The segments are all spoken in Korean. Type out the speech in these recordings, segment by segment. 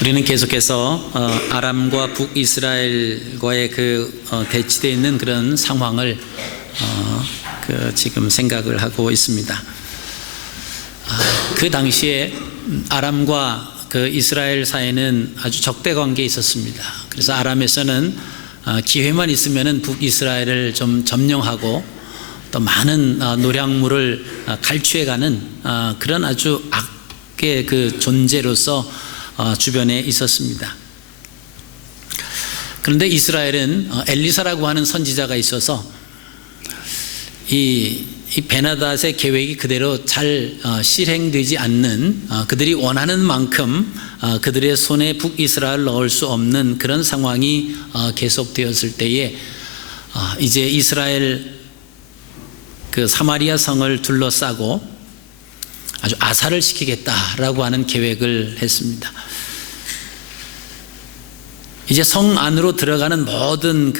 우리는 계속해서 아람과 북이스라엘과의 대치되어 있는 그런 상황을 지금 생각을 하고 있습니다. 그 당시에 아람과 이스라엘 사이에는 아주 적대 관계에 있었습니다. 그래서 아람에서는 기회만 있으면 북이스라엘을 좀 점령하고 또 많은 노량물을 갈취해가는 그런 아주 악의 존재로서 주변에 있었습니다. 그런데 이스라엘은 엘리사라고 하는 선지자가 있어서 이 베나닷의 계획이 그대로 잘 실행되지 않는, 그들이 원하는 만큼 그들의 손에 북이스라엘을 넣을 수 없는 그런 상황이 계속되었을 때에 이제 이스라엘 사마리아 성을 둘러싸고 아주 아사를 시키겠다라고 하는 계획을 했습니다. 이제 성 안으로 들어가는 모든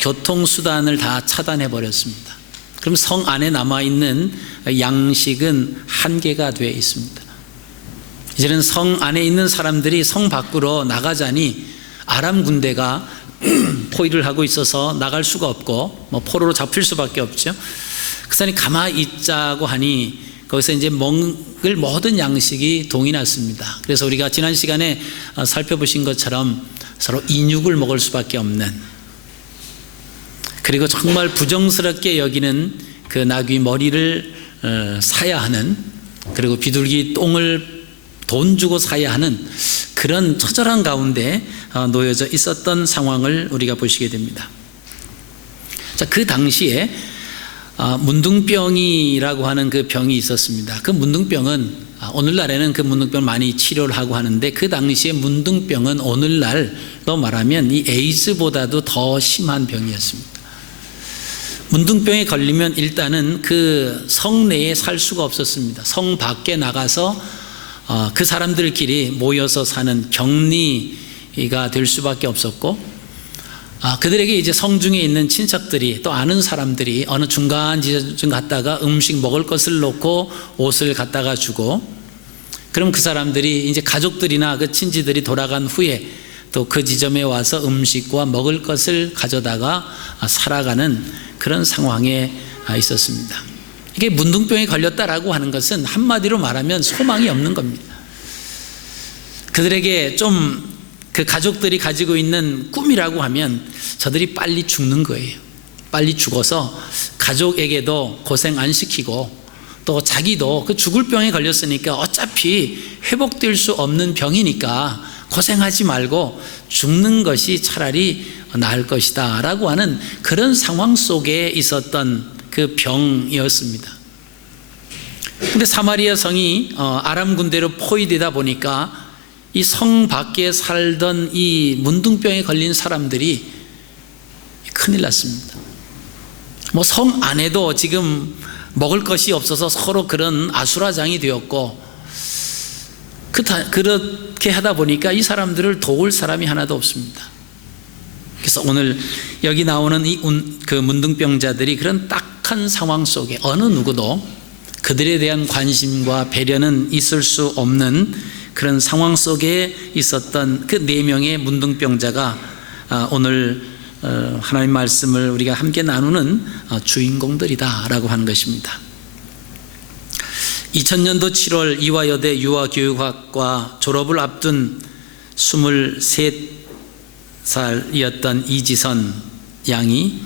교통수단을 다 차단해 버렸습니다. 그럼 성 안에 남아있는 양식은 한계가 되어 있습니다. 이제는 성 안에 있는 사람들이 성 밖으로 나가자니 아람 군대가 포위를 하고 있어서 나갈 수가 없고 포로로 잡힐 수밖에 없죠. 그 사람이 가만히 있자고 하니 거기서 이제 먹을 모든 양식이 동이 났습니다. 그래서 우리가 지난 시간에 살펴보신 것처럼 서로 인육을 먹을 수밖에 없는, 그리고 정말 부정스럽게 여기는 나귀 머리를 사야 하는, 그리고 비둘기 똥을 돈 주고 사야 하는 그런 처절한 가운데 놓여져 있었던 상황을 우리가 보시게 됩니다. 자, 그 당시에 문둥병이라고 하는 병이 있었습니다. 그 문둥병은 오늘날에는 그 문둥병을 많이 치료를 하고 하는데, 그 당시에 문둥병은 오늘날로 말하면 이 에이즈보다도 더 심한 병이었습니다. 문둥병에 걸리면 일단은 성 내에 살 수가 없었습니다. 성 밖에 나가서 그 사람들끼리 모여서 사는 격리가 될 수밖에 없었고, 그들에게 이제 성중에 있는 친척들이 또 아는 사람들이 어느 중간 지점 갔다가 음식 먹을 것을 놓고 옷을 갖다가 주고, 그럼 그 사람들이 이제 가족들이나 친지들이 돌아간 후에 또 그 지점에 와서 음식과 먹을 것을 가져다가 살아가는 그런 상황에 있었습니다. 이게 문둥병에 걸렸다라고 하는 것은 한마디로 말하면 소망이 없는 겁니다. 그들에게 좀 가족들이 가지고 있는 꿈이라고 하면 저들이 빨리 죽는 거예요. 빨리 죽어서 가족에게도 고생 안 시키고 또 자기도 죽을 병에 걸렸으니까 어차피 회복될 수 없는 병이니까 고생하지 말고 죽는 것이 차라리 나을 것이다 라고 하는 그런 상황 속에 있었던 병이었습니다. 근데 사마리아 성이 아람 군대로 포위되다 보니까 이 성 밖에 살던 이 문둥병에 걸린 사람들이 큰일 났습니다. 성 안에도 지금 먹을 것이 없어서 서로 그런 아수라장이 되었고, 그렇게 하다 보니까 이 사람들을 도울 사람이 하나도 없습니다. 그래서 오늘 여기 나오는 이 문둥병자들이 그런 딱한 상황 속에 어느 누구도 그들에 대한 관심과 배려는 있을 수 없는 그런 상황 속에 있었던 그 4명의 문둥병자가 오늘 하나님의 말씀을 우리가 함께 나누는 주인공들이다라고 하는 것입니다. 2000년도 7월 이화여대 유아교육학과 졸업을 앞둔 23살이었던 이지선 양이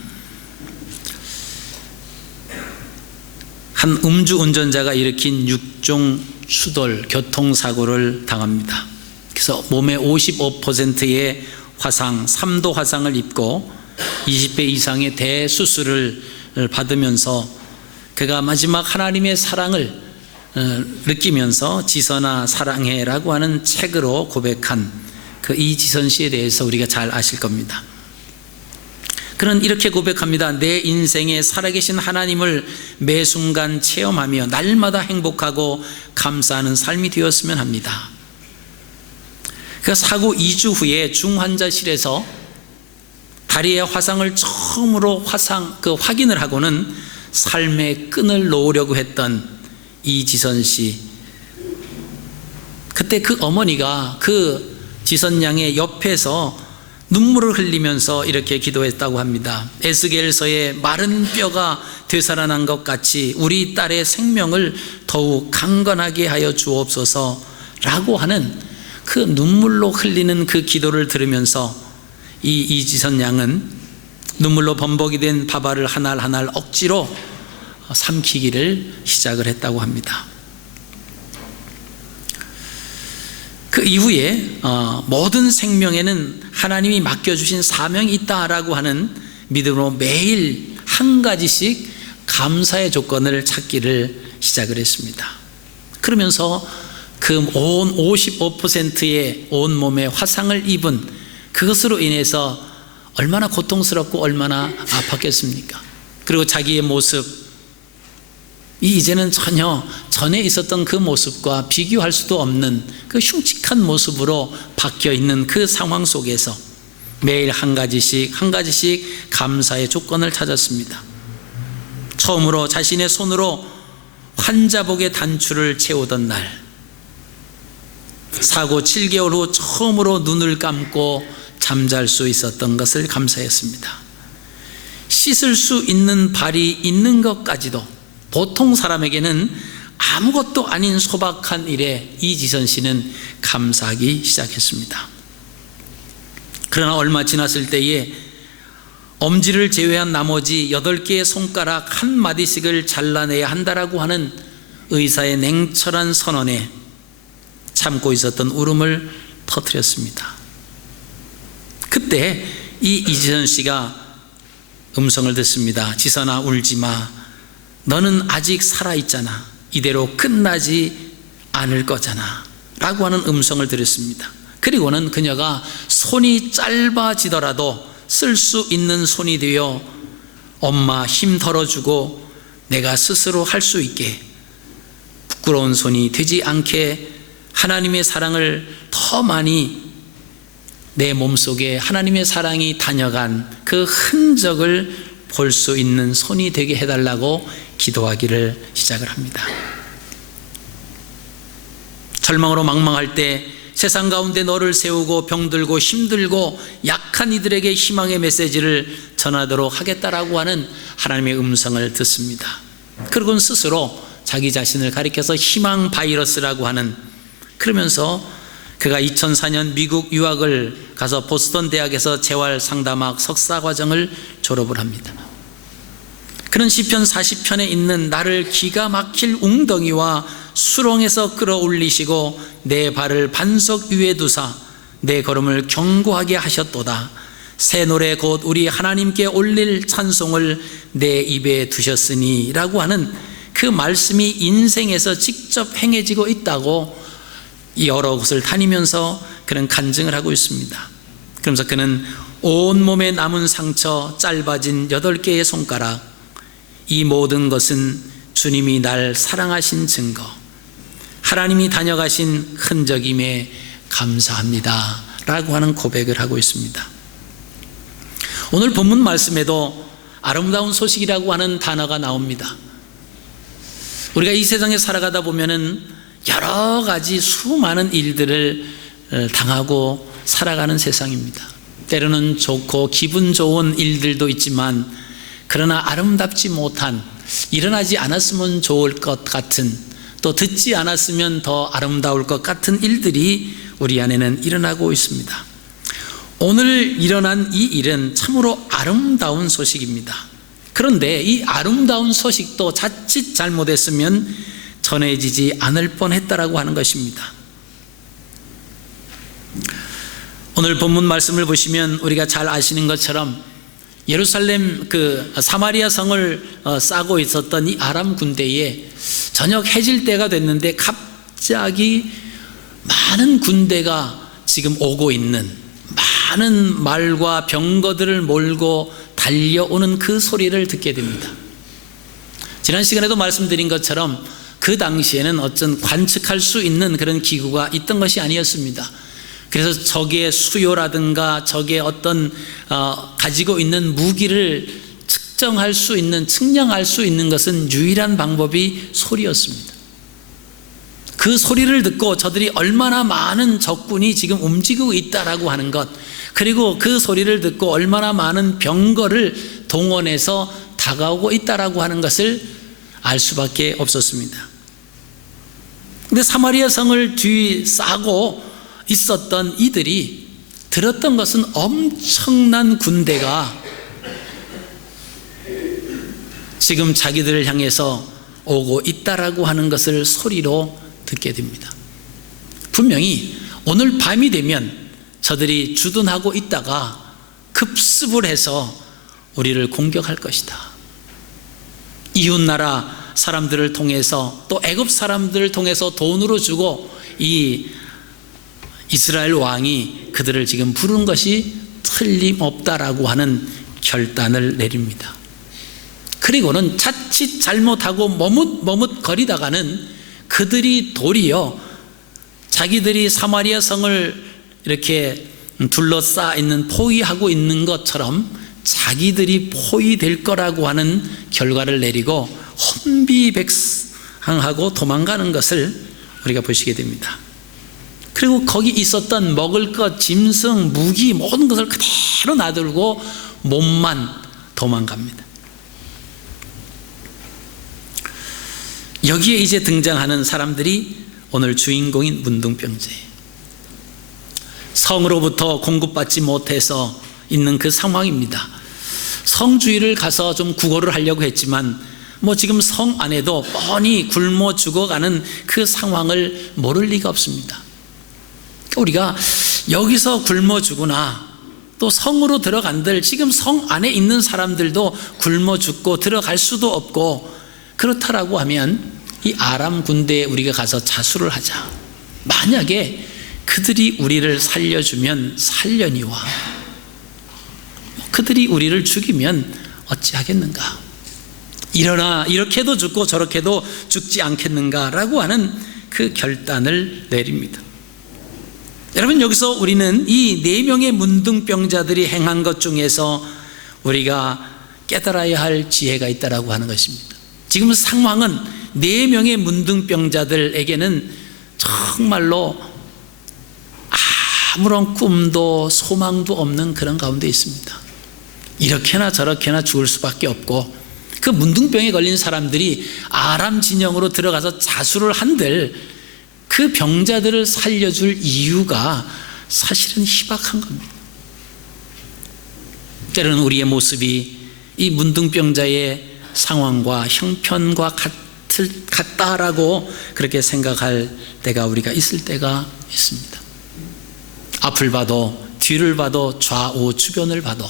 한 음주운전자가 일으킨 6종 추돌 교통사고를 당합니다. 그래서 몸의 55%의 화상, 3도 화상을 입고 20배 이상의 대수술을 받으면서 그가 마지막 하나님의 사랑을 느끼면서 지선아 사랑해라고 하는 책으로 고백한 이지선 씨에 대해서 우리가 잘 아실 겁니다. 그는 이렇게 고백합니다. 내 인생에 살아계신 하나님을 매 순간 체험하며 날마다 행복하고 감사하는 삶이 되었으면 합니다. 그 사고 2주 후에 중환자실에서 다리의 화상을 처음으로 확인을 하고는 삶의 끈을 놓으려고 했던 이지선 씨, 그때 그 어머니가 그 지선양의 옆에서 눈물을 흘리면서 이렇게 기도했다고 합니다. 에스겔서의 마른 뼈가 되살아난 것 같이 우리 딸의 생명을 더욱 강건하게 하여 주옵소서 라고 하는 그 눈물로 흘리는 그 기도를 들으면서 이 이지선 양은 눈물로 범벅이 된 밥알을 하나를 억지로 삼키기를 시작을 했다고 합니다. 그 이후에 모든 생명에는 하나님이 맡겨주신 사명이 있다라고 하는 믿음으로 매일 한 가지씩 감사의 조건을 찾기를 시작을 했습니다. 그러면서 그 온 55%의 온몸에 화상을 입은 그것으로 인해서 얼마나 고통스럽고 얼마나 아팠겠습니까? 그리고 자기의 모습, 이제는 전혀 전에 있었던 그 모습과 비교할 수도 없는 그 흉측한 모습으로 바뀌어 있는 그 상황 속에서 매일 한 가지씩 감사의 조건을 찾았습니다. 처음으로 자신의 손으로 환자복의 단추를 채우던 날, 사고 7개월 후 처음으로 눈을 감고 잠잘 수 있었던 것을 감사했습니다. 씻을 수 있는 발이 있는 것까지도 보통 사람에게는 아무것도 아닌 소박한 일에 이지선 씨는 감사하기 시작했습니다. 그러나 얼마 지났을 때에 엄지를 제외한 나머지 8개의 손가락 한 마디씩을 잘라내야 한다라고 하는 의사의 냉철한 선언에 참고 있었던 울음을 터뜨렸습니다. 그때 이 이지선 씨가 음성을 듣습니다. 지선아, 울지 마. 너는 아직 살아있잖아. 이대로 끝나지 않을 거잖아 라고 하는 음성을 들었습니다. 그리고는 그녀가 손이 짧아지더라도 쓸 수 있는 손이 되어 엄마 힘 덜어주고 내가 스스로 할 수 있게, 부끄러운 손이 되지 않게 하나님의 사랑을 더 많이 내 몸속에 하나님의 사랑이 다녀간 그 흔적을 볼 수 있는 손이 되게 해달라고 기도하기를 시작을 합니다. 절망으로 망망할 때 세상 가운데 너를 세우고 병들고 힘들고 약한 이들에게 희망의 메시지를 전하도록 하겠다라고 하는 하나님의 음성을 듣습니다. 그리고는 스스로 자기 자신을 가리켜서 희망 바이러스라고 하는, 그러면서 그가 2004년 미국 유학을 가서 보스턴 대학에서 재활 상담학 석사 과정을 졸업을 합니다. 그는 시편 40편에 있는 나를 기가 막힐 웅덩이와 수렁에서 끌어올리시고 내 발을 반석 위에 두사 내 걸음을 견고하게 하셨도다. 새 노래 곧 우리 하나님께 올릴 찬송을 내 입에 두셨으니 라고 하는 그 말씀이 인생에서 직접 행해지고 있다고 여러 곳을 다니면서 그는 간증을 하고 있습니다. 그러면서 그는 온몸에 남은 상처, 짧아진 8개의 손가락, 이 모든 것은 주님이 날 사랑하신 증거, 하나님이 다녀가신 흔적임에 감사합니다 라고 하는 고백을 하고 있습니다. 오늘 본문 말씀에도 아름다운 소식이라고 하는 단어가 나옵니다. 우리가 이 세상에 살아가다 보면은 여러 가지 수많은 일들을 당하고 살아가는 세상입니다. 때로는 좋고 기분 좋은 일들도 있지만, 그러나 아름답지 못한, 일어나지 않았으면 좋을 것 같은, 또 듣지 않았으면 더 아름다울 것 같은 일들이 우리 안에는 일어나고 있습니다. 오늘 일어난 이 일은 참으로 아름다운 소식입니다. 그런데 이 아름다운 소식도 자칫 잘못했으면 전해지지 않을 뻔했다라고 하는 것입니다. 오늘 본문 말씀을 보시면 우리가 잘 아시는 것처럼 예루살렘 그 사마리아 성을 싸고 있었던 이 아람 군대에 저녁 해질 때가 됐는데 갑자기 많은 군대가 지금 오고 있는, 많은 말과 병거들을 몰고 달려오는 그 소리를 듣게 됩니다. 지난 시간에도 말씀드린 것처럼 그 당시에는 어떤 관측할 수 있는 그런 기구가 있던 것이 아니었습니다. 그래서 적의 수요라든가 적의 어떤 가지고 있는 무기를 측정할 수 있는, 측량할 수 있는 것은 유일한 방법이 소리였습니다. 그 소리를 듣고 저들이 얼마나 많은 적군이 지금 움직이고 있다라고 하는 것, 그리고 그 소리를 듣고 얼마나 많은 병거를 동원해서 다가오고 있다라고 하는 것을 알 수밖에 없었습니다. 근데 사마리아 성을 뒤싸고 있었던 이들이 들었던 것은 엄청난 군대가 지금 자기들을 향해서 오고 있다라고 하는 것을 소리로 듣게 됩니다. 분명히 오늘 밤이 되면 저들이 주둔하고 있다가 급습을 해서 우리를 공격할 것이다. 이웃나라 사람들을 통해서 또 애굽 사람들을 통해서 돈으로 주고 이 이스라엘 왕이 그들을 지금 부른 것이 틀림없다라고 하는 결단을 내립니다. 그리고는 자칫 잘못하고 머뭇거리다가는 그들이 도리어 자기들이 사마리아 성을 이렇게 둘러싸 있는, 포위하고 있는 것처럼 자기들이 포위될 거라고 하는 결과를 내리고 혼비백상하고 도망가는 것을 우리가 보시게 됩니다. 그리고 거기 있었던 먹을 것, 짐승, 무기 모든 것을 그대로 놔두고 몸만 도망갑니다. 여기에 이제 등장하는 사람들이 오늘 주인공인 문둥병자예요. 성으로부터 공급받지 못해서 있는 그 상황입니다. 성 주위를 가서 좀 구걸을 하려고 했지만 지금 성 안에도 뻔히 굶어 죽어가는 그 상황을 모를 리가 없습니다. 우리가 여기서 굶어 죽으나 또 성으로 들어간들 지금 성 안에 있는 사람들도 굶어 죽고 들어갈 수도 없고, 그렇다라고 하면 이 아람 군대에 우리가 가서 자수를 하자. 만약에 그들이 우리를 살려주면 살려니와 그들이 우리를 죽이면 어찌하겠는가. 일어나 이렇게도 죽고 저렇게도 죽지 않겠는가라고 하는 그 결단을 내립니다. 여러분, 여기서 우리는 이 4명의 문둥병자들이 행한 것 중에서 우리가 깨달아야 할 지혜가 있다라고 하는 것입니다. 지금 상황은 4명의 문둥병자들에게는 정말로 아무런 꿈도 소망도 없는 그런 가운데 있습니다. 이렇게나 저렇게나 죽을 수밖에 없고, 그 문둥병에 걸린 사람들이 아람 진영으로 들어가서 자수를 한들 그 병자들을 살려줄 이유가 사실은 희박한 겁니다. 때로는 우리의 모습이 이 문둥병자의 상황과 형편과 같다라고 그렇게 생각할 때가 우리가 있을 때가 있습니다. 앞을 봐도 뒤를 봐도 좌우 주변을 봐도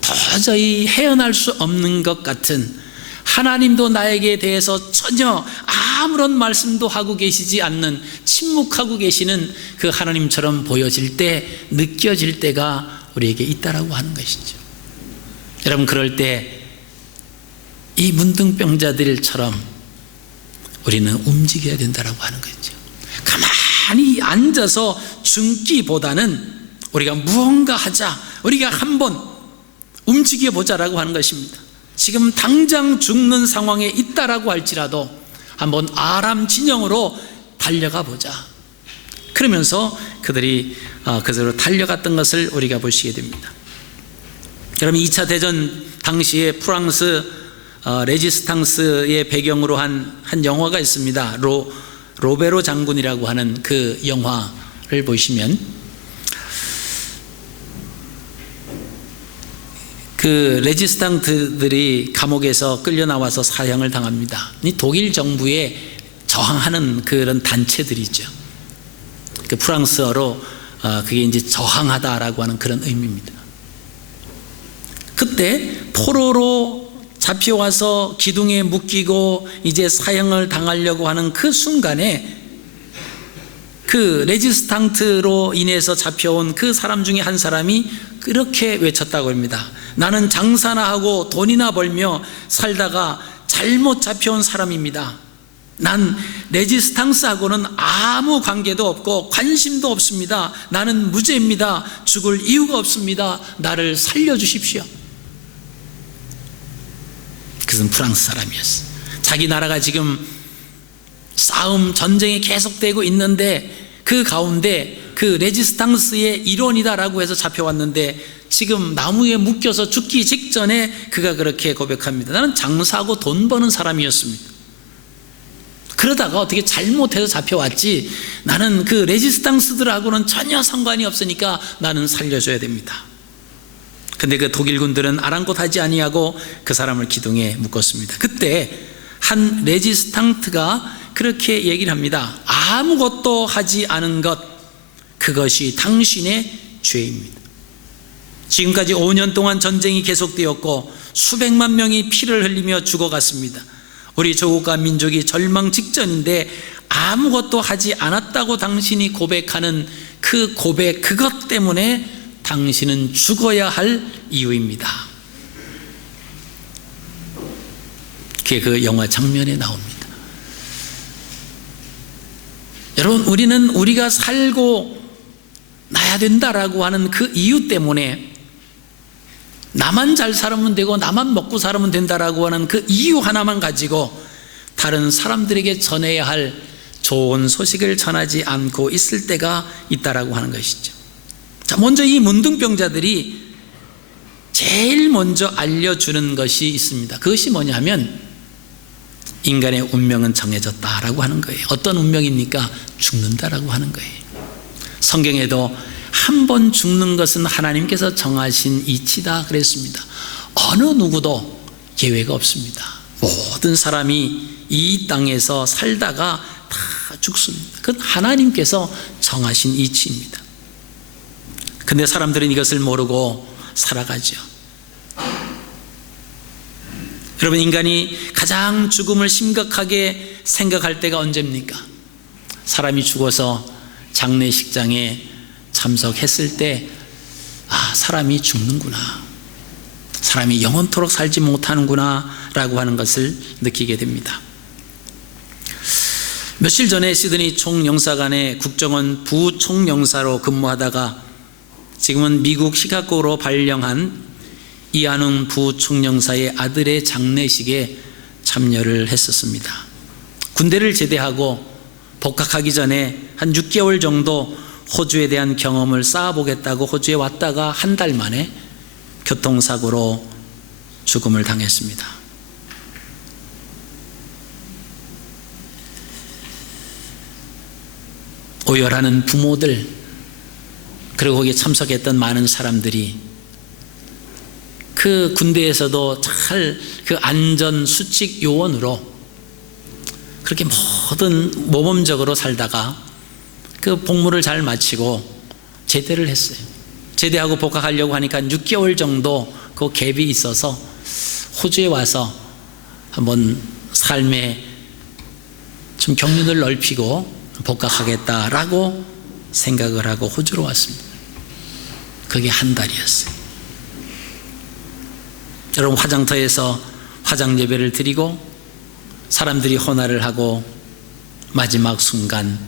도저히 헤어날 수 없는 것 같은, 하나님도 나에게 대해서 전혀 아무런 말씀도 하고 계시지 않는, 침묵하고 계시는 그 하나님처럼 보여질 때, 느껴질 때가 우리에게 있다라고 하는 것이죠. 여러분, 그럴 때 이 문둥병자들처럼 우리는 움직여야 된다라고 하는 거죠. 가만히 앉아서 죽기보다는 우리가 무언가 하자, 우리가 한번 움직여 보자라고 하는 것입니다. 지금 당장 죽는 상황에 있다라고 할지라도 한번 아람 진영으로 달려가 보자. 그러면서 그들이 그대로 달려갔던 것을 우리가 보시게 됩니다. 여러분, 2차 대전 당시에 프랑스 레지스탕스의 배경으로 한 영화가 있습니다. 로베로 장군이라고 하는 그 영화를 보시면 그 레지스탕트들이 감옥에서 끌려 나와서 사형을 당합니다. 이 독일 정부에 저항하는 그런 단체들이죠. 그 프랑스어로 그게 이제 저항하다라고 하는 그런 의미입니다. 그때 포로로 잡혀와서 기둥에 묶이고 이제 사형을 당하려고 하는 그 순간에 그 레지스탕트로 인해서 잡혀온 그 사람 중에 한 사람이 그렇게 외쳤다고 합니다. 나는 장사나 하고 돈이나 벌며 살다가 잘못 잡혀온 사람입니다. 난 레지스탕스하고는 아무 관계도 없고 관심도 없습니다. 나는 무죄입니다. 죽을 이유가 없습니다. 나를 살려주십시오. 그것은 프랑스 사람이었어. 자기 나라가 지금 싸움, 전쟁이 계속되고 있는데 그 가운데 그 레지스탕스의 일원이다라고 해서 잡혀왔는데 지금 나무에 묶여서 죽기 직전에 그가 그렇게 고백합니다. 나는 장사하고 돈 버는 사람이었습니다. 그러다가 어떻게 잘못해서 잡혀왔지, 나는 그 레지스탕스들하고는 전혀 상관이 없으니까 나는 살려줘야 됩니다. 근데 그 독일군들은 아랑곳하지 아니하고 그 사람을 기둥에 묶었습니다. 그때 한 레지스탕트가 그렇게 얘기를 합니다. 아무것도 하지 않은 것, 그것이 당신의 죄입니다. 지금까지 5년 동안 전쟁이 계속되었고 수백만 명이 피를 흘리며 죽어갔습니다. 우리 조국과 민족이 절망 직전인데 아무것도 하지 않았다고 당신이 고백하는 그 고백, 그것 때문에 당신은 죽어야 할 이유입니다. 그게 그 영화 장면에 나옵니다. 여러분, 우리는 우리가 살고 나야 된다라고 하는 그 이유 때문에, 나만 잘 살면 되고 나만 먹고 살면 된다라고 하는 그 이유 하나만 가지고 다른 사람들에게 전해야 할 좋은 소식을 전하지 않고 있을 때가 있다라고 하는 것이죠. 자, 먼저 이 문둥병자들이 제일 먼저 알려주는 것이 있습니다. 그것이 뭐냐 하면 인간의 운명은 정해졌다라고 하는 거예요. 어떤 운명입니까? 죽는다라고 하는 거예요. 성경에도 한 번 죽는 것은 하나님께서 정하신 이치다 그랬습니다. 어느 누구도 예외가 없습니다. 모든 사람이 이 땅에서 살다가 다 죽습니다. 그건 하나님께서 정하신 이치입니다. 근데 사람들은 이것을 모르고 살아가죠. 여러분, 인간이 가장 죽음을 심각하게 생각할 때가 언제입니까? 사람이 죽어서 장례식장에 참석했을 때, 아, 사람이 죽는구나, 사람이 영원토록 살지 못하는구나 라고 하는 것을 느끼게 됩니다. 며칠 전에 시드니 총영사관의 국정원 부총영사로 근무하다가 지금은 미국 시카고로 발령한 이한웅 부총영사의 아들의 장례식에 참여를 했었습니다. 군대를 제대하고 복학하기 전에 한 6개월 정도 호주에 대한 경험을 쌓아보겠다고 호주에 왔다가 한 달 만에 교통사고로 죽음을 당했습니다. 오열하는 부모들, 그리고 거기에 참석했던 많은 사람들이 그 군대에서도 잘 그 안전 수칙 요원으로 그렇게 모든 모범적으로 살다가 그 복무를 잘 마치고 제대를 했어요. 제대하고 복학하려고 하니까 6개월 정도 그 갭이 있어서 호주에 와서 한번 삶의 좀 경륜을 넓히고 복학하겠다라고 생각을 하고 호주로 왔습니다. 그게 한 달이었어요. 여러분, 화장터에서 화장 예배를 드리고 사람들이 헌화를 하고 마지막 순간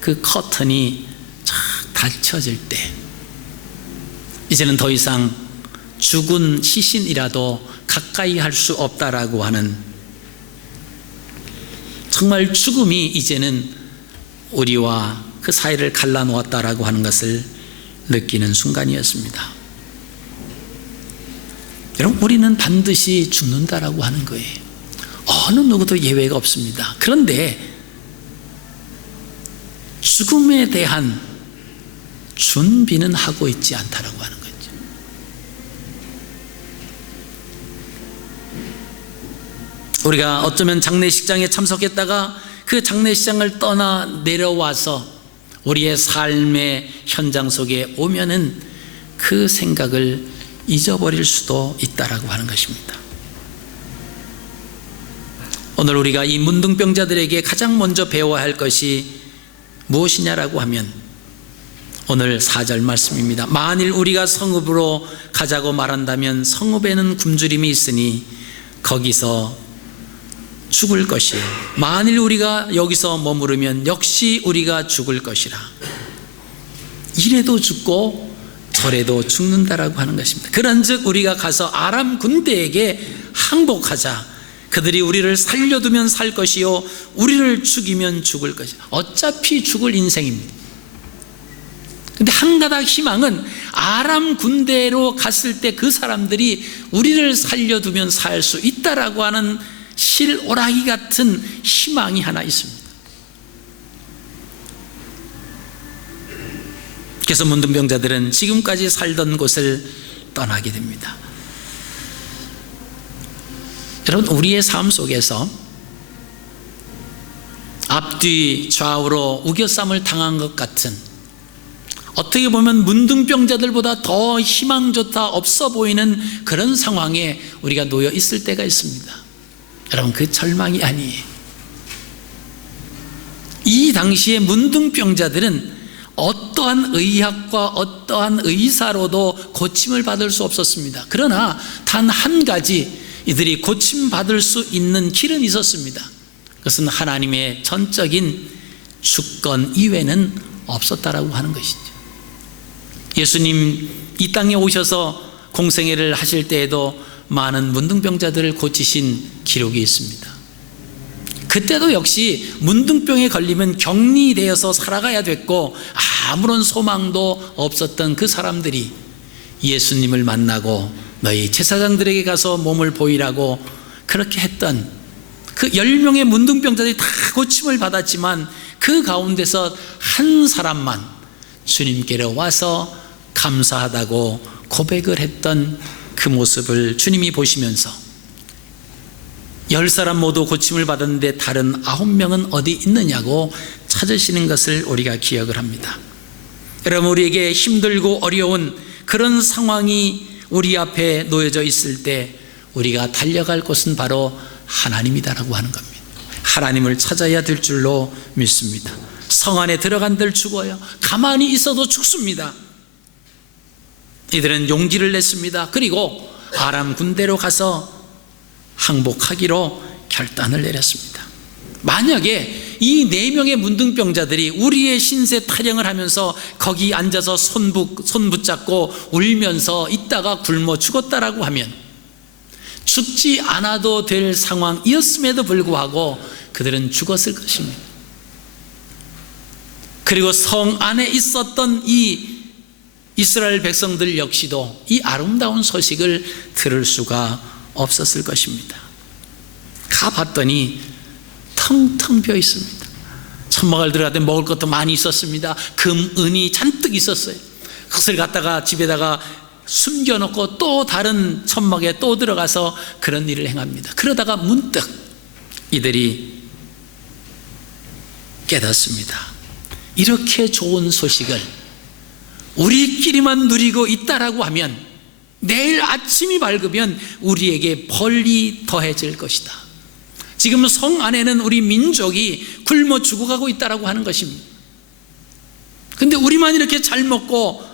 그 커튼이 쫙 닫혀질 때, 이제는 더 이상 죽은 시신이라도 가까이 할 수 없다라고 하는, 정말 죽음이 이제는 우리와 그 사이를 갈라놓았다라고 하는 것을 느끼는 순간이었습니다. 여러분, 우리는 반드시 죽는다라고 하는 거예요. 어느 누구도 예외가 없습니다. 그런데 죽음에 대한 준비는 하고 있지 않다라고 하는 거죠. 우리가 어쩌면 장례식장에 참석했다가 그 장례식장을 떠나 내려와서 우리의 삶의 현장 속에 오면은 그 생각을 잊어버릴 수도 있다라고 하는 것입니다. 오늘 우리가 이 문둥병자들에게 가장 먼저 배워야 할 것이 무엇이냐라고 하면 오늘 4절 말씀입니다. 만일 우리가 성읍으로 가자고 말한다면 성읍에는 굶주림이 있으니 거기서 죽을 것이요, 만일 우리가 여기서 머무르면 역시 우리가 죽을 것이라. 이래도 죽고 저래도 죽는다라고 하는 것입니다. 그런즉 우리가 가서 아람 군대에게 항복하자. 그들이 우리를 살려두면 살 것이요 우리를 죽이면 죽을 것이다. 어차피 죽을 인생입니다. 근데 한 가닥 희망은 아람 군대로 갔을 때 그 사람들이 우리를 살려두면 살 수 있다라고 하는 실오라기 같은 희망이 하나 있습니다. 그래서 문둥병자들은 지금까지 살던 곳을 떠나게 됩니다. 여러분, 우리의 삶 속에서 앞뒤 좌우로 우겨쌈을 당한 것 같은, 어떻게 보면 문둥병자들보다 더 희망조차 없어 보이는 그런 상황에 우리가 놓여 있을 때가 있습니다. 여러분, 그 절망이 아니에요. 이 당시에 문둥병자들은 어떠한 의학과 어떠한 의사로도 고침을 받을 수 없었습니다. 그러나 단 한 가지 이들이 고침받을 수 있는 길은 있었습니다. 그것은 하나님의 전적인 주권 이외는 없었다라고 하는 것이죠. 예수님 이 땅에 오셔서 공생애를 하실 때에도 많은 문둥병자들을 고치신 기록이 있습니다. 그때도 역시 문둥병에 걸리면 격리되어서 살아가야 됐고 아무런 소망도 없었던 그 사람들이 예수님을 만나고 너희 제사장들에게 가서 몸을 보이라고 그렇게 했던 그 10명의 문둥병자들이 다 고침을 받았지만 그 가운데서 한 사람만 주님께로 와서 감사하다고 고백을 했던 그 모습을 주님이 보시면서 10사람 모두 고침을 받았는데 다른 9명은 어디 있느냐고 찾으시는 것을 우리가 기억을 합니다. 여러분, 우리에게 힘들고 어려운 그런 상황이 우리 앞에 놓여져 있을 때 우리가 달려갈 곳은 바로 하나님이다라고 하는 겁니다. 하나님을 찾아야 될 줄로 믿습니다. 성 안에 들어간들 죽어요. 가만히 있어도 죽습니다. 이들은 용기를 냈습니다. 그리고 아람 군대로 가서 항복하기로 결단을 내렸습니다. 만약에 이 4명의 문둥병자들이 우리의 신세 타령을 하면서 거기 앉아서 손 붙잡고 울면서 있다가 굶어 죽었다라고 하면 죽지 않아도 될 상황이었음에도 불구하고 그들은 죽었을 것입니다. 그리고 성 안에 있었던 이 이스라엘 백성들 역시도 이 아름다운 소식을 들을 수가 없었을 것입니다. 가봤더니 텅텅 비어 있습니다. 천막을 들어갔더니 먹을 것도 많이 있었습니다. 금, 은이 잔뜩 있었어요. 그것을 갖다가 집에다가 숨겨놓고 또 다른 천막에 또 들어가서 그런 일을 행합니다. 그러다가 문득 이들이 깨닫습니다. 이렇게 좋은 소식을 우리끼리만 누리고 있다라고 하면 내일 아침이 밝으면 우리에게 벌이 더해질 것이다. 지금 성 안에는 우리 민족이 굶어 죽어가고 있다라고 하는 것입니다. 근데 우리만 이렇게 잘 먹고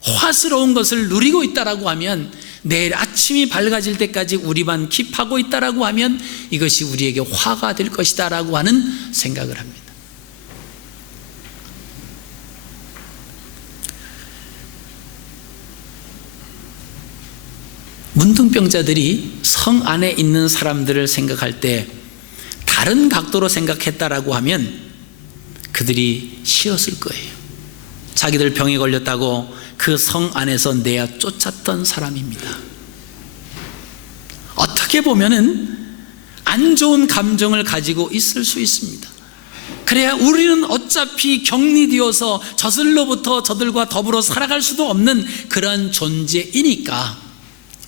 화스러운 것을 누리고 있다라고 하면 내일 아침이 밝아질 때까지 우리만 킵하고 있다라고 하면 이것이 우리에게 화가 될 것이다라고 하는 생각을 합니다. 문둥병자들이 성 안에 있는 사람들을 생각할 때 다른 각도로 생각했다라고 하면 그들이 쉬었을 거예요. 자기들 병에 걸렸다고 그 성 안에서 내어 쫓았던 사람입니다. 어떻게 보면은 안 좋은 감정을 가지고 있을 수 있습니다. 그래야 우리는 어차피 격리되어서 저들로부터 저들과 더불어 살아갈 수도 없는 그런 존재이니까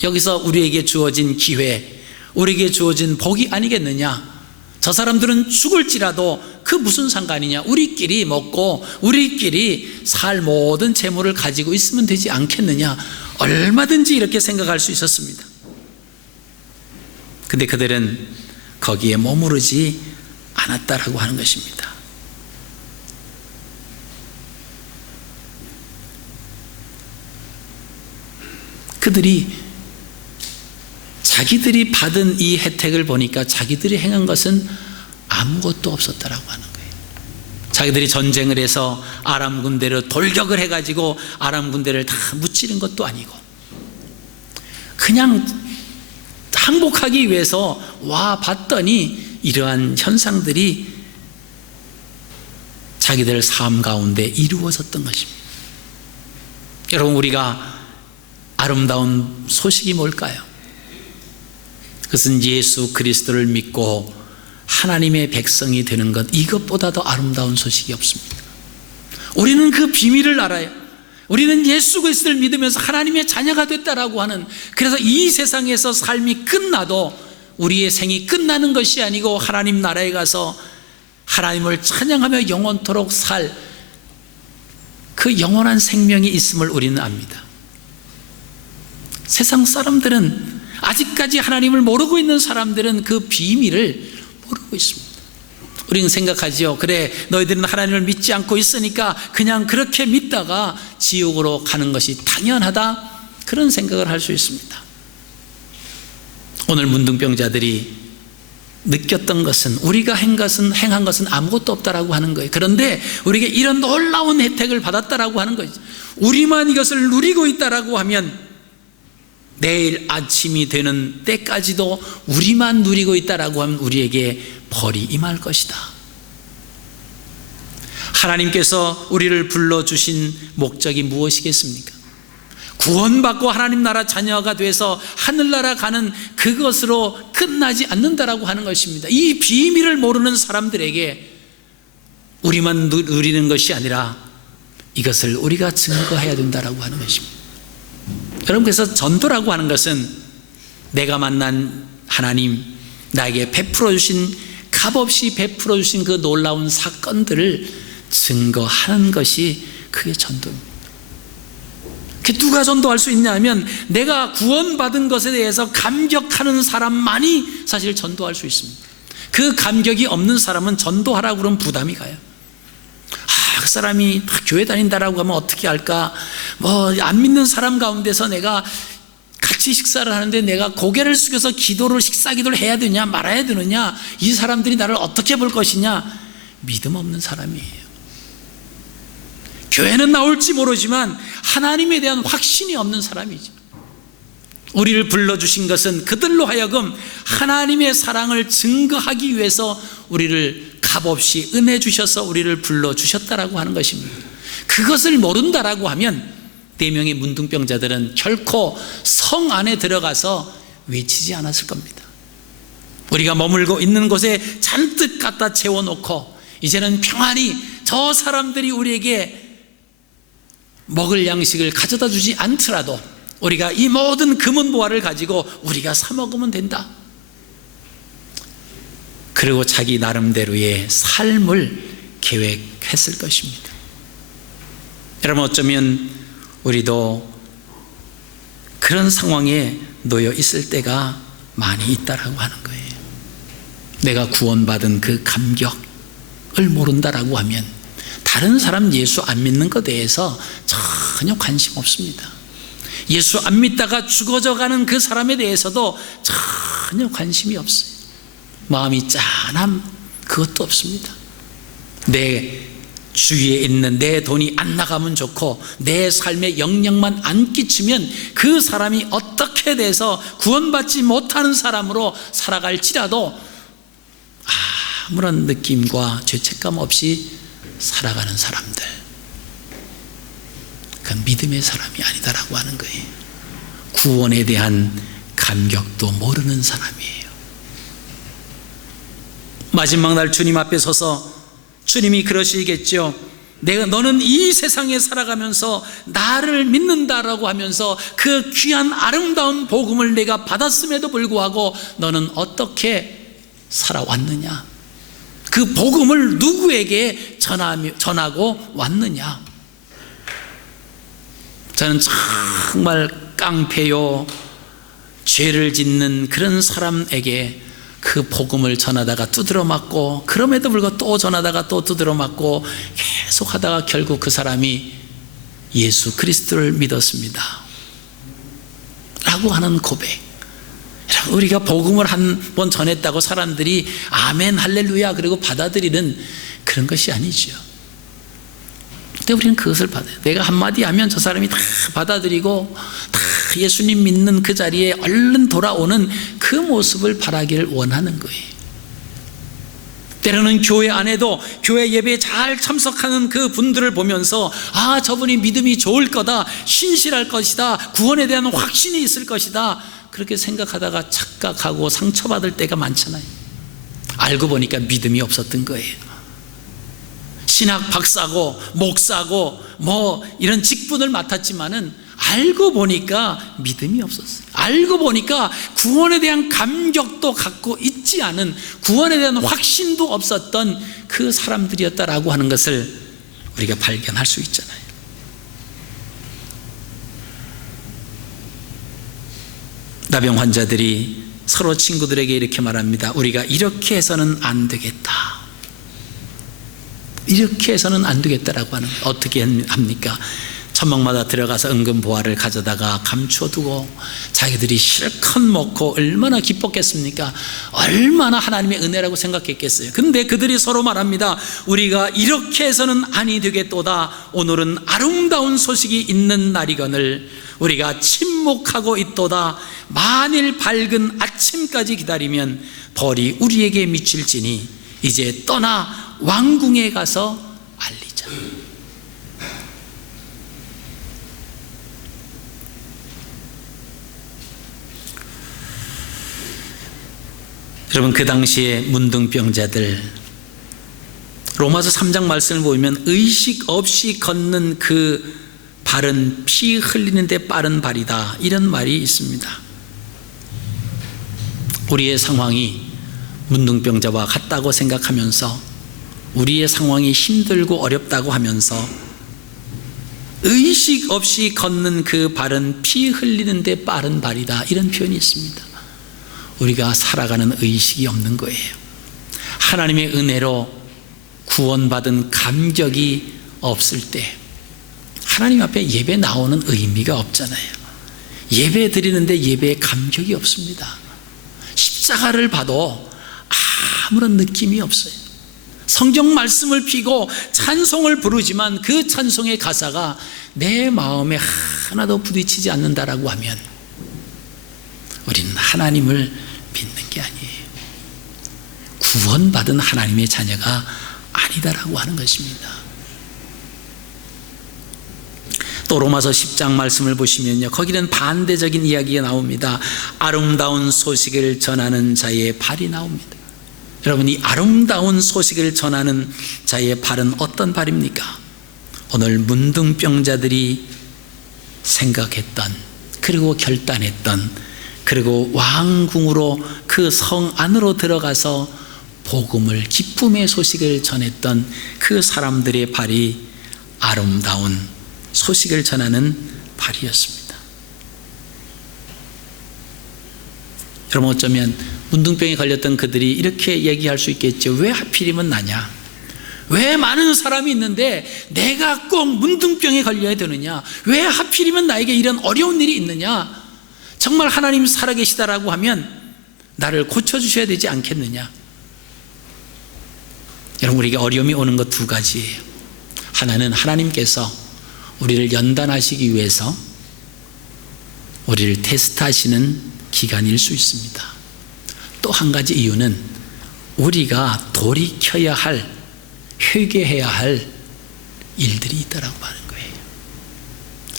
여기서 우리에게 주어진 기회, 우리에게 주어진 복이 아니겠느냐. 저 사람들은 죽을지라도 그 무슨 상관이냐. 우리끼리 먹고 우리끼리 살 모든 재물을 가지고 있으면 되지 않겠느냐. 얼마든지 이렇게 생각할 수 있었습니다. 근데 그들은 거기에 머무르지 않았다라고 하는 것입니다. 그들이 자기들이 받은 이 혜택을 보니까 자기들이 행한 것은 아무것도 없었다라고 하는 거예요. 자기들이 전쟁을 해서 아람 군대를 돌격을 해가지고 아람 군대를 다 무찌른 것도 아니고 그냥 항복하기 위해서 와 봤더니 이러한 현상들이 자기들 삶 가운데 이루어졌던 것입니다. 여러분, 우리가 아름다운 소식이 뭘까요? 그것은 예수 그리스도를 믿고 하나님의 백성이 되는 것, 이것보다 더 아름다운 소식이 없습니다. 우리는 그 비밀을 알아요. 우리는 예수 그리스도를 믿으면서 하나님의 자녀가 됐다라고 하는, 그래서 이 세상에서 삶이 끝나도 우리의 생이 끝나는 것이 아니고 하나님 나라에 가서 하나님을 찬양하며 영원토록 살 그 영원한 생명이 있음을 우리는 압니다. 세상 사람들은, 아직까지 하나님을 모르고 있는 사람들은 그 비밀을 모르고 있습니다. 우리는 생각하죠. 그래, 너희들은 하나님을 믿지 않고 있으니까 그냥 그렇게 믿다가 지옥으로 가는 것이 당연하다, 그런 생각을 할 수 있습니다. 오늘 문둥병자들이 느꼈던 것은, 우리가 행한 것은 아무것도 없다라고 하는 거예요. 그런데 우리가 이런 놀라운 혜택을 받았다라고 하는 거죠. 우리만 이것을 누리고 있다라고 하면 내일 아침이 되는 때까지도 우리만 누리고 있다라고 하면 우리에게 벌이 임할 것이다. 하나님께서 우리를 불러주신 목적이 무엇이겠습니까? 구원받고 하나님 나라 자녀가 돼서 하늘나라 가는 그것으로 끝나지 않는다라고 하는 것입니다. 이 비밀을 모르는 사람들에게 우리만 누리는 것이 아니라 이것을 우리가 증거해야 된다라고 하는 것입니다. 여러분, 그래서 전도라고 하는 것은 내가 만난 하나님, 나에게 베풀어 주신, 값없이 베풀어 주신 그 놀라운 사건들을 증거하는 것이 그게 전도입니다. 누가 전도할 수 있냐 하면 내가 구원받은 것에 대해서 감격하는 사람만이 사실 전도할 수 있습니다. 그 감격이 없는 사람은 전도하라고 그러면 부담이 가요. 그 사람이 교회 다닌다라고 하면 어떻게 할까? 안 믿는 사람 가운데서 내가 같이 식사를 하는데 내가 고개를 숙여서 식사 기도를 해야 되냐 말아야 되느냐, 이 사람들이 나를 어떻게 볼 것이냐, 믿음 없는 사람이에요. 교회는 나올지 모르지만 하나님에 대한 확신이 없는 사람이죠. 우리를 불러주신 것은 그들로 하여금 하나님의 사랑을 증거하기 위해서 우리를 값없이 은혜 주셔서 우리를 불러주셨다라고 하는 것입니다. 그것을 모른다라고 하면 4명의 문둥병자들은 결코 성 안에 들어가서 외치지 않았을 겁니다. 우리가 머물고 있는 곳에 잔뜩 갖다 채워놓고 이제는 평안히 저 사람들이 우리에게 먹을 양식을 가져다 주지 않더라도 우리가 이 모든 금은 보화를 가지고 우리가 사 먹으면 된다. 그리고 자기 나름대로의 삶을 계획했을 것입니다. 여러분, 어쩌면 우리도 그런 상황에 놓여 있을 때가 많이 있다라고 하는 거예요. 내가 구원받은 그 감격을 모른다라고 하면 다른 사람 예수 안 믿는 것에 대해서 전혀 관심 없습니다. 예수 안 믿다가 죽어져 가는 그 사람에 대해서도 전혀 관심이 없어요. 마음이 짠함, 그것도 없습니다. 내 주위에 있는 내 돈이 안 나가면 좋고 내 삶에 영향만 안 끼치면 그 사람이 어떻게 돼서 구원받지 못하는 사람으로 살아갈지라도 아무런 느낌과 죄책감 없이 살아가는 사람들, 그건 믿음의 사람이 아니다라고 하는 거예요. 구원에 대한 감격도 모르는 사람이에요. 마지막 날 주님 앞에 서서 주님이 그러시겠죠. 너는 이 세상에 살아가면서 나를 믿는다라고 하면서 그 귀한 아름다운 복음을 내가 받았음에도 불구하고 너는 어떻게 살아왔느냐, 그 복음을 누구에게 전하고 왔느냐. 저는 정말 깡패요, 죄를 짓는 그런 사람에게 그 복음을 전하다가 두드려 맞고, 그럼에도 불구하고 또 전하다가 또 두드려 맞고 계속 하다가 결국 그 사람이 예수 그리스도를 믿었습니다 라고 하는 고백. 우리가 복음을 한 번 전했다고 사람들이 아멘 할렐루야 그리고 받아들이는 그런 것이 아니죠. 근데 우리는 그것을 받아요. 내가 한마디 하면 저 사람이 다 받아들이고 다 예수님 믿는 그 자리에 얼른 돌아오는 그 모습을 바라기를 원하는 거예요. 때로는 교회 안에도 교회 예배에 잘 참석하는 그 분들을 보면서 아, 저분이 믿음이 좋을 거다, 신실할 것이다, 구원에 대한 확신이 있을 것이다, 그렇게 생각하다가 착각하고 상처받을 때가 많잖아요. 알고 보니까 믿음이 없었던 거예요. 신학 박사고 목사고 뭐 이런 직분을 맡았지만은 알고 보니까 믿음이 없었어요. 알고 보니까 구원에 대한 감격도 갖고 있지 않은, 구원에 대한 확신도 없었던 그 사람들이었다라고 하는 것을 우리가 발견할 수 있잖아요. 나병 환자들이 서로 친구들에게 이렇게 말합니다. 우리가 이렇게 해서는 안 되겠다. 이렇게 해서는 안 되겠다라고 하는 거예요. 어떻게 합니까? 천막마다 들어가서 은근보화를 가져다가 감춰두고 자기들이 실컷 먹고 얼마나 기뻤겠습니까? 얼마나 하나님의 은혜라고 생각했겠어요. 근데 그들이 서로 말합니다. 우리가 이렇게 해서는 아니 되겠도다. 오늘은 아름다운 소식이 있는 날이거늘 우리가 침묵하고 있도다. 만일 밝은 아침까지 기다리면 벌이 우리에게 미칠지니 이제 떠나 왕궁에 가서 알리자. 여러분, 그 당시에 문둥병자들, 로마서 3장 말씀을 보면 의식 없이 걷는 그 발은 피 흘리는데 빠른 발이다, 이런 말이 있습니다. 우리의 상황이 문둥병자와 같다고 생각하면서 우리의 상황이 힘들고 어렵다고 하면서 의식 없이 걷는 그 발은 피 흘리는데 빠른 발이다, 이런 표현이 있습니다. 우리가 살아가는 의식이 없는 거예요. 하나님의 은혜로 구원받은 감격이 없을 때 하나님 앞에 예배 나오는 의미가 없잖아요. 예배 드리는데 예배의 감격이 없습니다. 십자가를 봐도 아무런 느낌이 없어요. 성경 말씀을 피고 찬송을 부르지만 그 찬송의 가사가 내 마음에 하나도 부딪히지 않는다라고 하면 우리는 하나님을 믿는 게 아니에요. 구원받은 하나님의 자녀가 아니다라고 하는 것입니다. 또 로마서 10장 말씀을 보시면요, 거기는 반대적인 이야기가 나옵니다. 아름다운 소식을 전하는 자의 발이 나옵니다. 여러분, 이 아름다운 소식을 전하는 자의 발은 어떤 발입니까? 오늘 문둥병자들이 생각했던, 그리고 결단했던, 그리고 왕궁으로 그 성 안으로 들어가서 복음을, 기쁨의 소식을 전했던 그 사람들의 발이 아름다운 소식을 전하는 발이었습니다. 여러분, 어쩌면 문둥병에 걸렸던 그들이 이렇게 얘기할 수 있겠죠. 왜 하필이면 나냐? 왜 많은 사람이 있는데 내가 꼭 문둥병에 걸려야 되느냐? 왜 하필이면 나에게 이런 어려운 일이 있느냐? 정말 하나님 살아계시다라고 하면 나를 고쳐주셔야 되지 않겠느냐? 여러분, 우리에게 어려움이 오는 것 두 가지예요. 하나는 하나님께서 우리를 연단하시기 위해서 우리를 테스트하시는 기간일 수 있습니다. 또 한 가지 이유는 우리가 돌이켜야 할, 회개해야 할 일들이 있다라고 하는 거예요.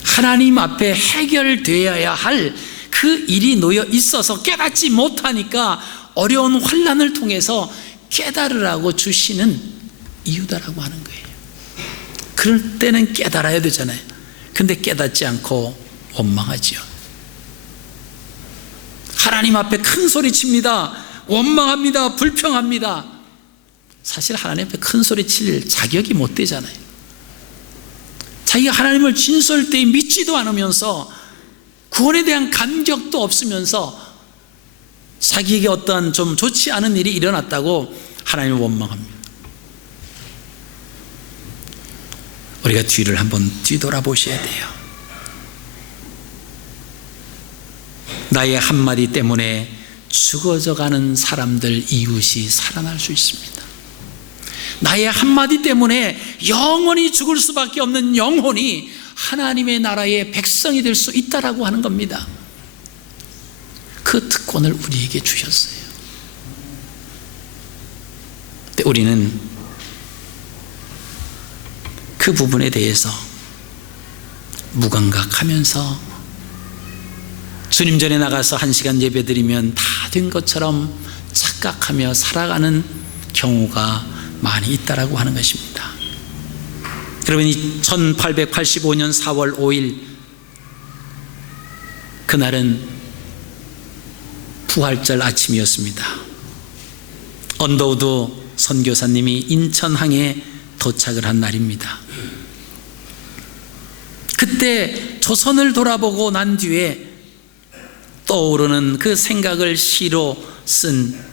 하나님 앞에 해결되어야 할 그 일이 놓여 있어서 깨닫지 못하니까 어려운 환난을 통해서 깨달으라고 주시는 이유다라고 하는 거예요. 그럴 때는 깨달아야 되잖아요. 근데 깨닫지 않고 원망하지요. 하나님 앞에 큰 소리 칩니다. 원망합니다. 불평합니다. 사실 하나님 앞에 큰 소리 칠 자격이 못 되잖아요. 자기가 하나님을 진솔 때 믿지도 않으면서 구원에 대한 감격도 없으면서 자기에게 어떠한 좀 좋지 않은 일이 일어났다고 하나님을 원망합니다. 우리가 뒤를 한번 뒤돌아보셔야 돼요. 나의 한마디 때문에 죽어져가는 사람들, 이웃이 살아날 수 있습니다. 나의 한마디 때문에 영원히 죽을 수밖에 없는 영혼이 하나님의 나라의 백성이 될 수 있다라고 하는 겁니다. 그 특권을 우리에게 주셨어요. 근데 우리는 그 부분에 대해서 무감각하면서 주님 전에 나가서 1시간 예배드리면 다 된 것처럼 착각하며 살아가는 경우가 많이 있다라고 하는 것입니다. 여러분, 이 1885년 4월 5일 그날은 부활절 아침이었습니다. 언더우드 선교사님이 인천항에 도착을 한 날입니다. 그때 조선을 돌아보고 난 뒤에 떠오르는 그 생각을 시로 쓴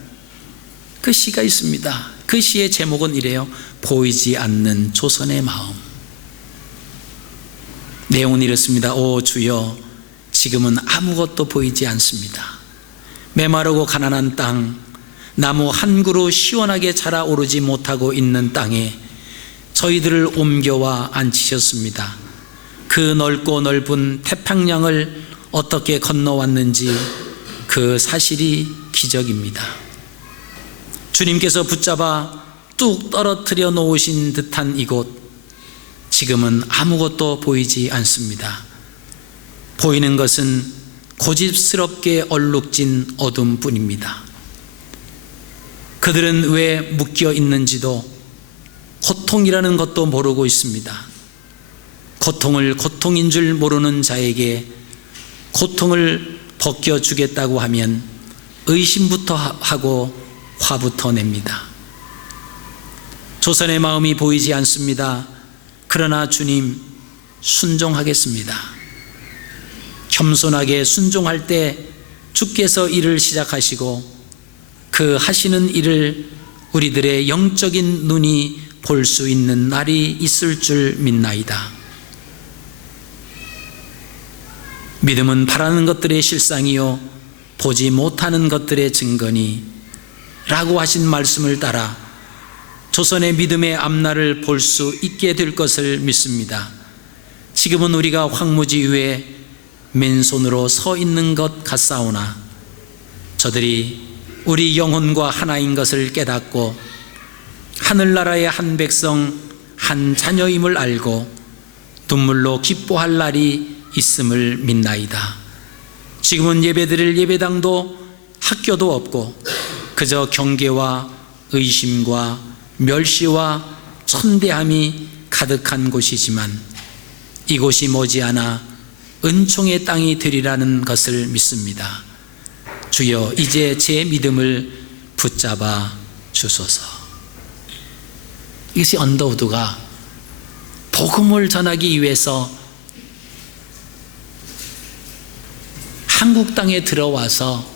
그 시가 있습니다. 그 시의 제목은 이래요. 보이지 않는 조선의 마음. 내용은 이렇습니다. 오 주여, 지금은 아무것도 보이지 않습니다. 메마르고 가난한 땅, 나무 한 그루 시원하게 자라오르지 못하고 있는 땅에 저희들을 옮겨와 앉히셨습니다. 그 넓고 넓은 태평양을 어떻게 건너왔는지 그 사실이 기적입니다. 주님께서 붙잡아 뚝 떨어뜨려 놓으신 듯한 이곳, 지금은 아무것도 보이지 않습니다. 보이는 것은 고집스럽게 얼룩진 어둠뿐입니다. 그들은 왜 묶여 있는지도 고통이라는 것도 모르고 있습니다. 고통을 고통인 줄 모르는 자에게 고통을 벗겨주겠다고 하면 의심부터 하고 화부터 냅니다. 조선의 마음이 보이지 않습니다. 그러나 주님, 순종하겠습니다. 겸손하게 순종할 때 주께서 일을 시작하시고 그 하시는 일을 우리들의 영적인 눈이 볼 수 있는 날이 있을 줄 믿나이다. 믿음은 바라는 것들의 실상이요 보지 못하는 것들의 증거니 라고 하신 말씀을 따라 조선의 믿음의 앞날을 볼 수 있게 될 것을 믿습니다. 지금은 우리가 황무지 위에 맨손으로 서 있는 것 같사오나 저들이 우리 영혼과 하나인 것을 깨닫고 하늘나라의 한 백성 한 자녀임을 알고 눈물로 기뻐할 날이 있음을 믿나이다. 지금은 예배드릴 예배당도 학교도 없고 그저 경계와 의심과 멸시와 천대함이 가득한 곳이지만 이곳이 머지않아 은총의 땅이 되리라는 것을 믿습니다. 주여, 이제 제 믿음을 붙잡아 주소서. 이것이 언더우드가 복음을 전하기 위해서 한국 땅에 들어와서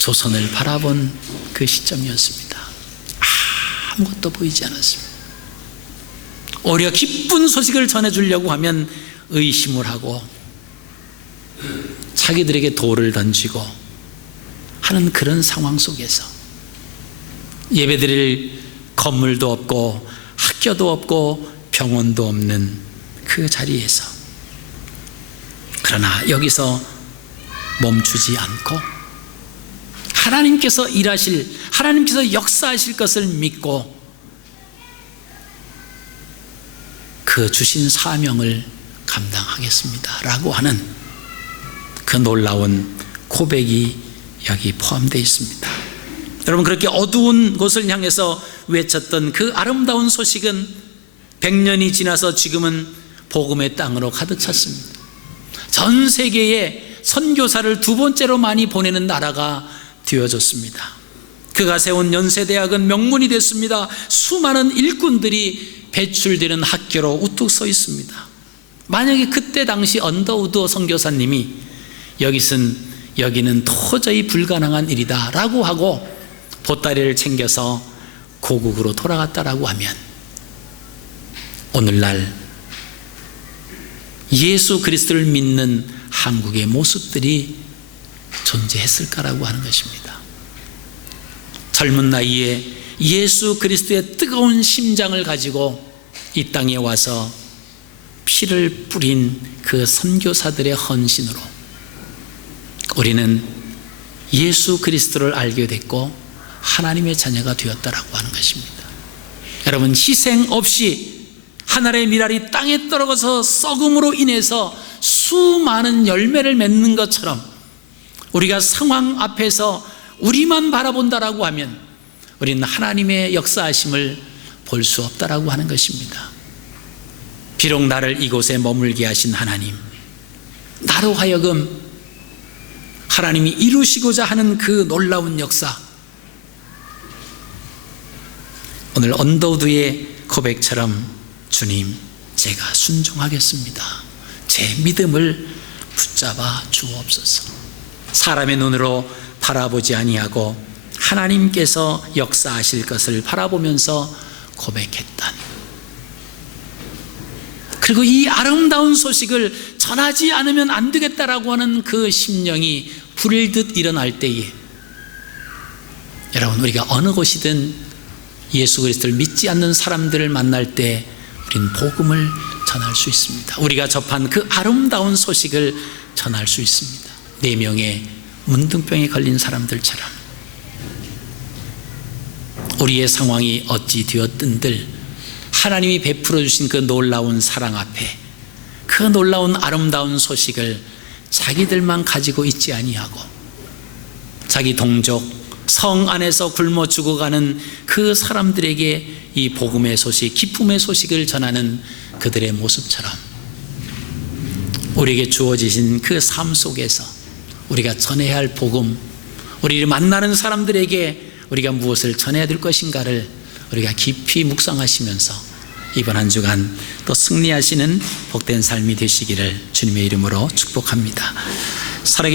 조선을 바라본 그 시점이었습니다. 아무것도 보이지 않았습니다. 오히려 기쁜 소식을 전해주려고 하면 의심을 하고 자기들에게 돌을 던지고 하는 그런 상황 속에서 예배드릴 건물도 없고 학교도 없고 병원도 없는 그 자리에서, 그러나 여기서 멈추지 않고 하나님께서 일하실, 하나님께서 역사하실 것을 믿고 그 주신 사명을 감당하겠습니다 라고 하는 그 놀라운 고백이 여기 포함되어 있습니다. 여러분, 그렇게 어두운 곳을 향해서 외쳤던 그 아름다운 소식은 100년이 지나서 지금은 복음의 땅으로 가득 찼습니다. 전 세계에 선교사를 두 번째로 많이 보내는 나라가 되어졌습니다. 그가 세운 연세대학은 명문이 됐습니다. 수많은 일꾼들이 배출되는 학교로 우뚝 서 있습니다. 만약에 그때 당시 언더우드 선교사님이 여기는 도저히 불가능한 일이다 라고 하고 보따리를 챙겨서 고국으로 돌아갔다라고 하면 오늘날 예수 그리스도를 믿는 한국의 모습들이 존재했을까라고 하는 것입니다. 젊은 나이에 예수 그리스도의 뜨거운 심장을 가지고 이 땅에 와서 피를 뿌린 그 선교사들의 헌신으로 우리는 예수 그리스도를 알게 됐고 하나님의 자녀가 되었다라고 하는 것입니다. 여러분, 희생 없이 하늘의 미랄이 땅에 떨어져서 썩음으로 인해서 수많은 열매를 맺는 것처럼 우리가 상황 앞에서 우리만 바라본다라고 하면 우리는 하나님의 역사하심을 볼 수 없다라고 하는 것입니다. 비록 나를 이곳에 머물게 하신 하나님, 나로 하여금 하나님이 이루시고자 하는 그 놀라운 역사, 오늘 언더우드의 고백처럼 주님, 제가 순종하겠습니다. 제 믿음을 붙잡아 주옵소서. 사람의 눈으로 바라보지 아니하고 하나님께서 역사하실 것을 바라보면서 고백했던, 그리고 이 아름다운 소식을 전하지 않으면 안 되겠다라고 하는 그 심령이 불일듯 일어날 때에 여러분, 우리가 어느 곳이든 예수 그리스도를 믿지 않는 사람들을 만날 때 우리는 복음을 전할 수 있습니다. 우리가 접한 그 아름다운 소식을 전할 수 있습니다. 4명의 문둥병에 걸린 사람들처럼 우리의 상황이 어찌 되었든들 하나님이 베풀어 주신 그 놀라운 사랑 앞에 그 놀라운 아름다운 소식을 자기들만 가지고 있지 아니하고 자기 동족 성 안에서 굶어 죽어가는 그 사람들에게 이 복음의 소식, 기쁨의 소식을 전하는 그들의 모습처럼 우리에게 주어지신 그 삶 속에서 우리가 전해야 할 복음, 우리를 만나는 사람들에게 우리가 무엇을 전해야 될 것인가를 우리가 깊이 묵상하시면서 이번 한 주간 또 승리하시는 복된 삶이 되시기를 주님의 이름으로 축복합니다. 살아계신